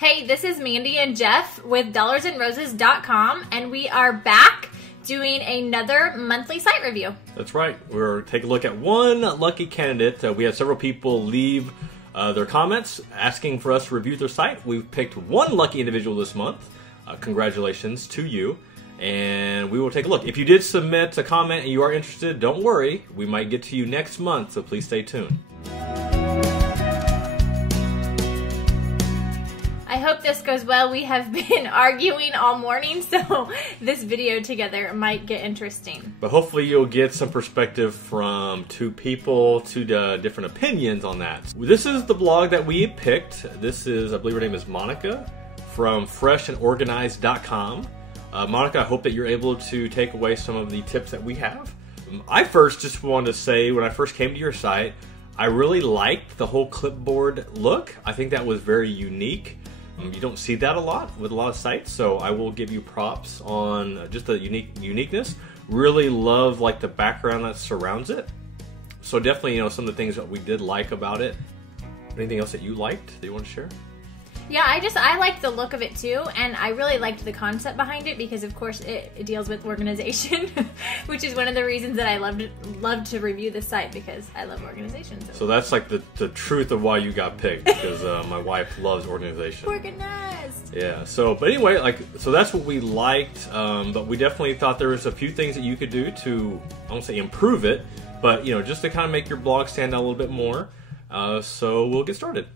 Hey, this is Mandy and Jeff with dollarsandroses.com, and we are back doing another monthly site review. That's right. We're taking a look at one lucky candidate. We had several people leave their comments asking for us to review their site. We've picked one lucky individual this month. Congratulations to you. And we will take a look. If you did submit a comment and you are interested, don't worry. We might get to you next month, so please stay tuned. I hope this goes well. We have been arguing all morning, so this video together might get interesting. But hopefully you'll get some perspective from two people, two different opinions on that. This is the blog that we picked. This is, I believe her name is Monica from freshandorganized.com. Monica, I hope that you're able to take away some of the tips that we have. I first just wanted to say, when I first came to your site, I really liked the whole clipboard look. I think that was very unique. You don't see that a lot with a lot of sites, so I will give you props on just the uniqueness. Really love like the background that surrounds it. So definitely, some of the things that we did like about it. Anything else that you liked that you want to share? Yeah, I liked the look of it too, and I really liked the concept behind it because, of course, it deals with organization, which is one of the reasons that I loved to review this site, because I love organization. So that's like the truth of why you got picked, because my wife loves organization. Organized. Yeah. So, but anyway, so that's what we liked, but we definitely thought there was a few things that you could do to, I won't say improve it, but just to kind of make your blog stand out a little bit more. So we'll get started.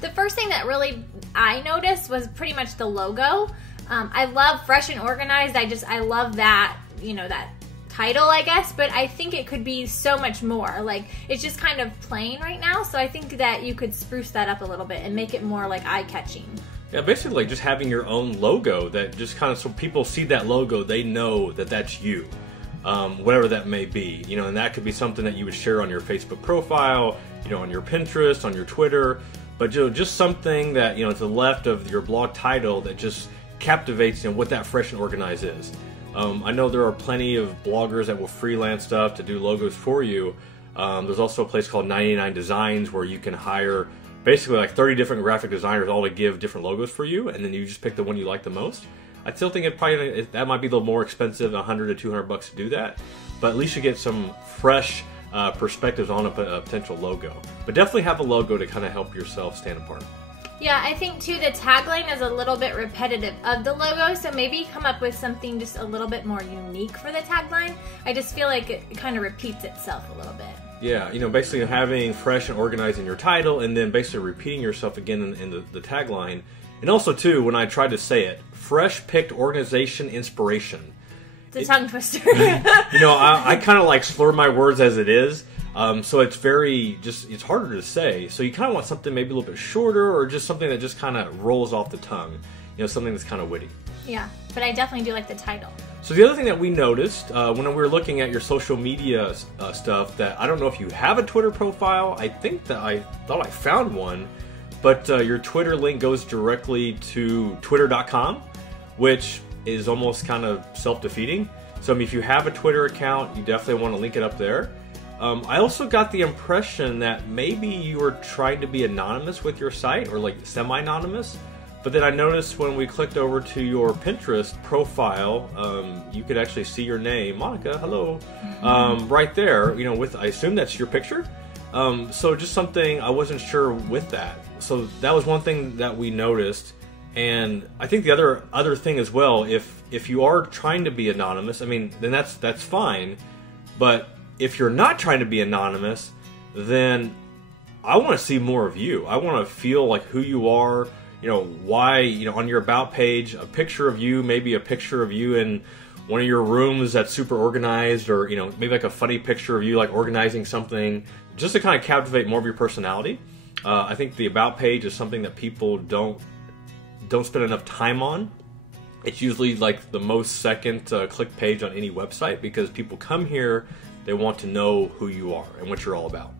The first thing that really I noticed was pretty much the logo. I love Fresh and Organized. I love that, that title, I guess, but I think it could be so much more. Like, it's just kind of plain right now, so I think that you could spruce that up a little bit and make it more like eye-catching. Yeah, basically just having your own logo that just kind of, so people see that logo, they know that that's you. Whatever that may be, and that could be something that you would share on your Facebook profile, on your Pinterest, on your Twitter. But just something that, to the left of your blog title that just captivates what that Fresh and Organized is. I know there are plenty of bloggers that will freelance stuff to do logos for you. There's also a place called 99 Designs where you can hire basically like 30 different graphic designers all to give different logos for you, and then you just pick the one you like the most. I still think that might be a little more expensive, $100 to $200 to do that, but at least you get some fresh perspectives on a potential logo. But definitely have a logo to kind of help yourself stand apart. Yeah, I think too the tagline is a little bit repetitive of the logo, so maybe come up with something just a little bit more unique for the tagline. I just feel like it kind of repeats itself a little bit. Yeah, basically having Fresh and Organized in your title and then basically repeating yourself again in the tagline. And also too, when I tried to say it, Fresh picked organization inspiration. It's a tongue twister. I kind of like slur my words as it is. So it's it's harder to say. So you kind of want something maybe a little bit shorter, or just something that just kind of rolls off the tongue. Something that's kind of witty. Yeah, but I definitely do like the title. So the other thing that we noticed when we were looking at your social media stuff, that I don't know if you have a Twitter profile. I think that I thought I found one, but your Twitter link goes directly to twitter.com, which is almost kind of self-defeating. So if you have a Twitter account, you definitely want to link it up there. I also got the impression that maybe you were trying to be anonymous with your site, or like semi-anonymous. But then I noticed when we clicked over to your Pinterest profile, you could actually see your name, Monica, hello, right there, I assume that's your picture. So just something, I wasn't sure with that. So that was one thing that we noticed. And I think the other thing as well, if you are trying to be anonymous, then that's fine. But if you're not trying to be anonymous, then I want to see more of you. I want to feel like who you are. Why, on your about page, a picture of you, maybe a picture of you in one of your rooms that's super organized, or maybe like a funny picture of you like organizing something, just to kind of captivate more of your personality. I think the about page is something that people don't spend enough time on. It's usually like the most second click page on any website, because people come here, they want to know who you are and what you're all about.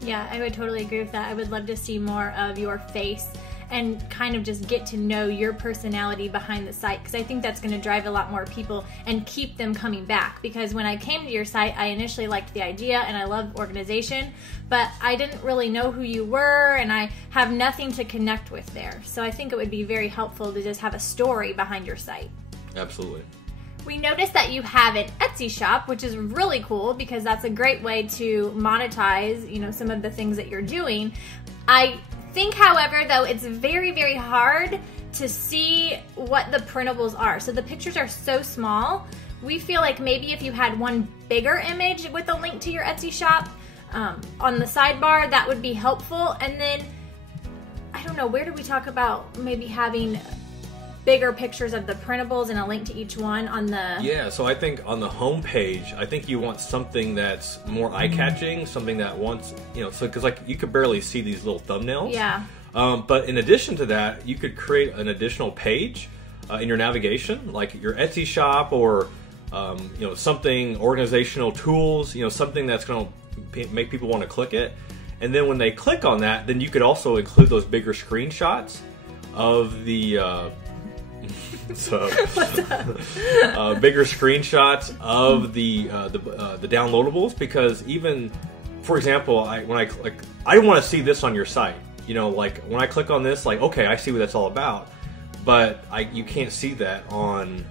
Yeah, I would totally agree with that. I would love to see more of your face and kind of just get to know your personality behind the site, because I think that's going to drive a lot more people and keep them coming back. Because when I came to your site, I initially liked the idea and I love organization, but I didn't really know who you were and I have nothing to connect with there. So I think it would be very helpful to just have a story behind your site. Absolutely. We noticed that you have an Etsy shop, which is really cool because that's a great way to monetize, you know, some of the things that you're doing. I think, however, though, it's very, very hard to see what the printables are. So the pictures are so small. We feel like maybe if you had one bigger image with a link to your Etsy shop on the sidebar, that would be helpful. And then, I don't know, where did we talk about maybe having bigger pictures of the printables and a link to each one on the... Yeah, so I think on the home page, I think you want something that's more eye-catching, something that wants, you know, so because like you could barely see these little thumbnails. Yeah. But in addition to that, you could create an additional page in your navigation, like your Etsy shop or you know, something, organizational tools, you know, something that's going to make people want to click it. And then when they click on that, then you could also include those bigger screenshots of the bigger screenshots of the downloadables, because even, for example, I want to see this on your site. You know, like when I click on this, like, okay, I see what that's all about, but you can't see that on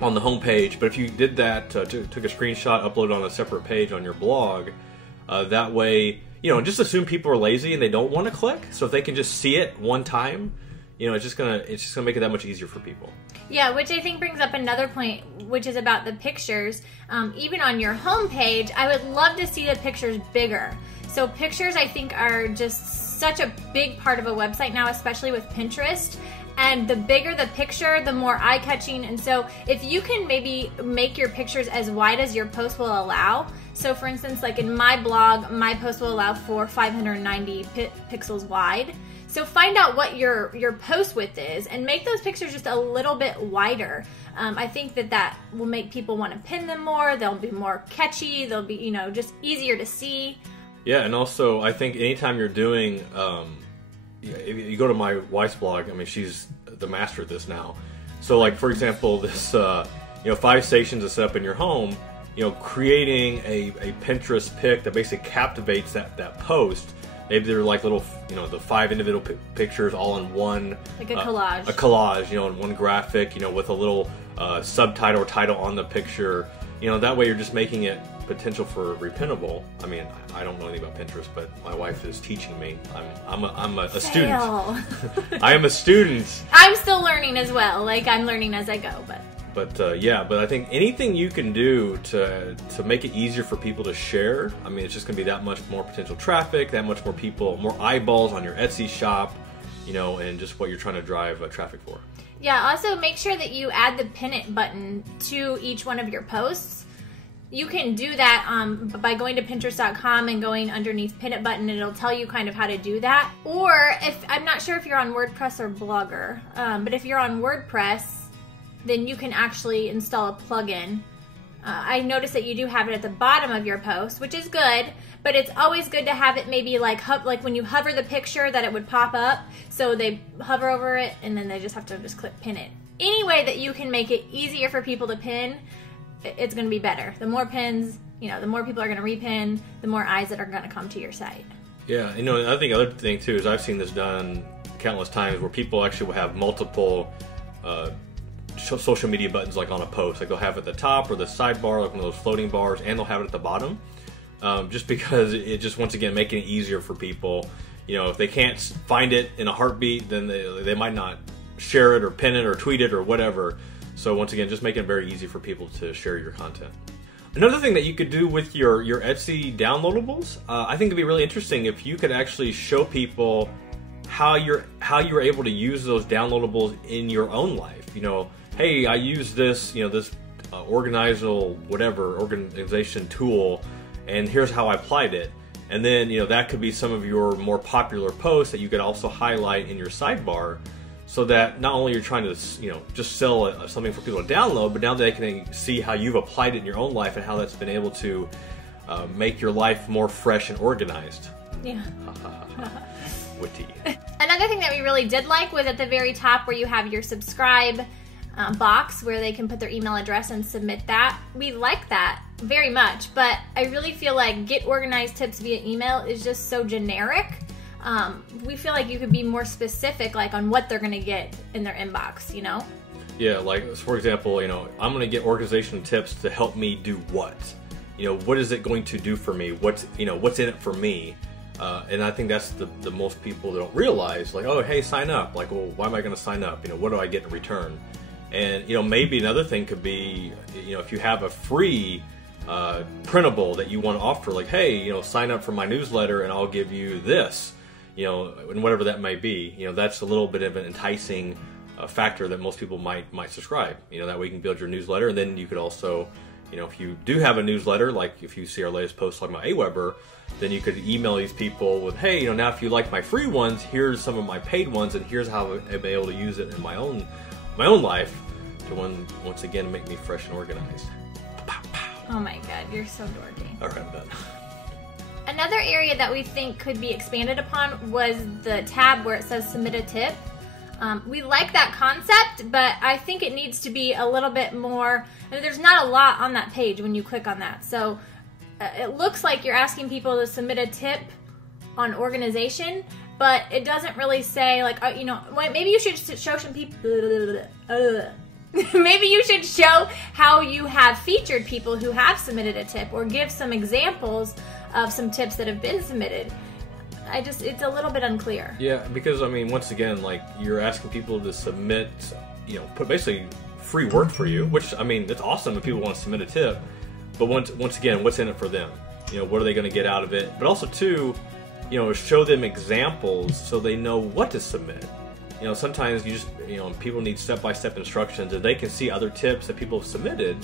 the home page. But if you did that, took a screenshot, uploaded on a separate page on your blog, that way, you know, just assume people are lazy and they don't want to click. So if they can just see it one time, you know, it's just gonna make it that much easier for people. Yeah, which I think brings up another point, which is about the pictures. Even on your home page, I would love to see the pictures bigger. So pictures, I think, are just such a big part of a website now, especially with Pinterest. And the bigger the picture, the more eye-catching. And so if you can maybe make your pictures as wide as your post will allow. So for instance, like in my blog, my post will allow for 590 pixels wide. So find out what your post width is and make those pictures just a little bit wider. I think that will make people want to pin them more. They'll be more catchy. They'll be, you know, just easier to see. Yeah, and also I think anytime you're doing, if you go to my wife's blog, I mean, she's the master at this now. So like, for example, this, you know, 5 stations to set up in your home, you know, creating a Pinterest pic that basically captivates that post. Maybe they're like little, you know, the 5 individual pictures all in one. Like a collage. A collage, you know, in one graphic, you know, with a little subtitle or title on the picture. You know, that way you're just making it potential for repinnable. I mean, I don't know anything about Pinterest, but my wife is teaching me. I'm a student. I am a student. I'm still learning as well. Like, I'm learning as I go, But yeah, but I think anything you can do to make it easier for people to share, I mean, it's just going to be that much more potential traffic, that much more people, more eyeballs on your Etsy shop, you know, and just what you're trying to drive traffic for. Yeah, also make sure that you add the pin it button to each one of your posts. You can do that by going to Pinterest.com and going underneath pin it button, and it'll tell you kind of how to do that. Or if I'm not sure if you're on WordPress or Blogger, but if you're on WordPress, then you can actually install a plugin. I noticed that you do have it at the bottom of your post, which is good, but it's always good to have it maybe like when you hover the picture that it would pop up, so they hover over it and then they just have to click pin it. Any way that you can make it easier for people to pin, it's going to be better. The more pins, you know, the more people are going to repin, the more eyes that are going to come to your site. Yeah, you know, I think other thing too is I've seen this done countless times where people actually will have multiple social media buttons like on a post. Like they'll have it at the top or the sidebar, like one of those floating bars, and they'll have it at the bottom. Just because it just, once again, making it easier for people. You know, if they can't find it in a heartbeat, then they might not share it or pin it or tweet it or whatever. So once again, just making it very easy for people to share your content. Another thing that you could do with your Etsy downloadables, I think it'd be really interesting if you could actually show people how you're able to use those downloadables in your own life. You know, hey, I use this, you know, this organization tool, and here's how I applied it. And then, you know, that could be some of your more popular posts that you could also highlight in your sidebar, so that not only you're trying to, you know, just sell something for people to download, but now they can see how you've applied it in your own life and how that's been able to make your life more fresh and organized. Yeah. Witty. Another thing that we really did like was at the very top where you have your subscribe box where they can put their email address and submit that. We like that very much, but I really feel like get organized tips via email is just so generic. We feel like you could be more specific, like on what they're going to get in their inbox, you know? Yeah, like for example, you know, I'm going to get organization tips to help me do what? You know, what is it going to do for me? What's in it for me? And I think that's the most people don't realize, like, oh, hey, sign up. Like, well, why am I going to sign up? You know, what do I get in return? And, you know, maybe another thing could be, you know, if you have a free printable that you want to offer, like, hey, you know, sign up for my newsletter and I'll give you this, you know, and whatever that may be. You know, that's a little bit of an enticing factor that most people might subscribe. You know, that way you can build your newsletter, and then you could also, you know, if you do have a newsletter, like if you see our latest post talking about Aweber, then you could email these people with, hey, you know, now if you like my free ones, here's some of my paid ones, and here's how I've been able to use it in my own life to once again make me fresh and organized. Oh my god, you're so dorky. All right, I'm done. Another area that we think could be expanded upon was the tab where it says submit a tip. We like that concept, but I think it needs to be a little bit more. I mean, there's not a lot on that page when you click on that. So it looks like you're asking people to submit a tip on organization, but it doesn't really say, like, you know, maybe you should show some people. Maybe you should show how you have featured people who have submitted a tip, or give some examples of some tips that have been submitted. It's a little bit unclear. Yeah, because I mean, once again, like, you're asking people to submit, you know, put basically free work for you, which, I mean, it's awesome if people want to submit a tip, but once again, what's in it for them? You know, what are they going to get out of it? But also, too, you know, show them examples so they know what to submit. You know, sometimes you know, people need step-by-step instructions, and they can see other tips that people have submitted.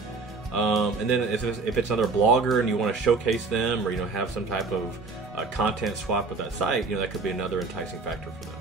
And then if it's another blogger and you want to showcase them, or, you know, have some type of content swap with that site, you know, that could be another enticing factor for them.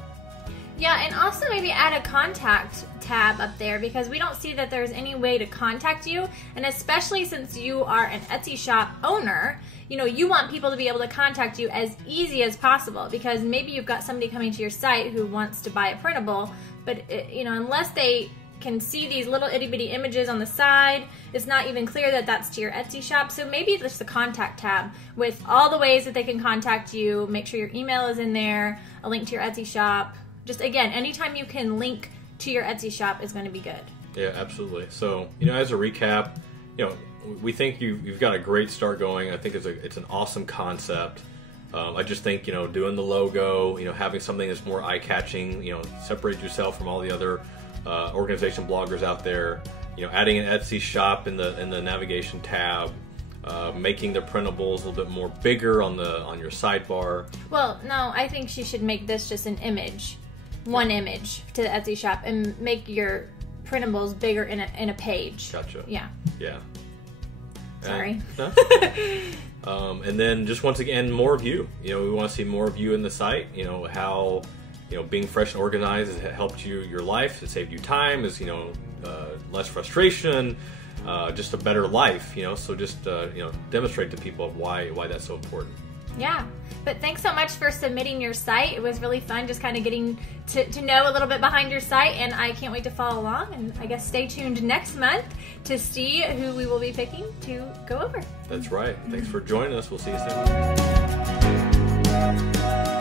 Yeah, and also maybe add a contact tab up there, because we don't see that there's any way to contact you, and especially since you are an Etsy shop owner, you know, you want people to be able to contact you as easy as possible, because maybe you've got somebody coming to your site who wants to buy a printable, but you know, unless they can see these little itty-bitty images on the side, it's not even clear that that's to your Etsy shop. So maybe just the contact tab with all the ways that they can contact you. Make sure your email is in there, a link to your Etsy shop. Just, again, anytime you can link to your Etsy shop is going to be good. Yeah, absolutely. So, you know, as a recap, you know, we think you've got a great start going. I think it's an awesome concept. I just think, you know, doing the logo, you know, having something that's more eye-catching, you know, separate yourself from all the other organization bloggers out there, you know, adding an Etsy shop in the navigation tab, making the printables a little bit more bigger on your sidebar. Well, no, I think she should make this just an image, one image to the Etsy shop, and make your printables bigger in a page. Gotcha. Yeah. Yeah. Sorry. And then just once again, more of you. You know, we want to see more of you in the site. You know, how, you know, being fresh and organized has helped your life. It saved you time. Is, you know, less frustration. Just a better life. You know, so just you know, demonstrate to people why that's so important. Yeah, but thanks so much for submitting your site. It was really fun just kind of getting to know a little bit behind your site, and I can't wait to follow along, and I guess stay tuned next month to see who we will be picking to go over. That's right. Thanks for joining us. We'll see you soon.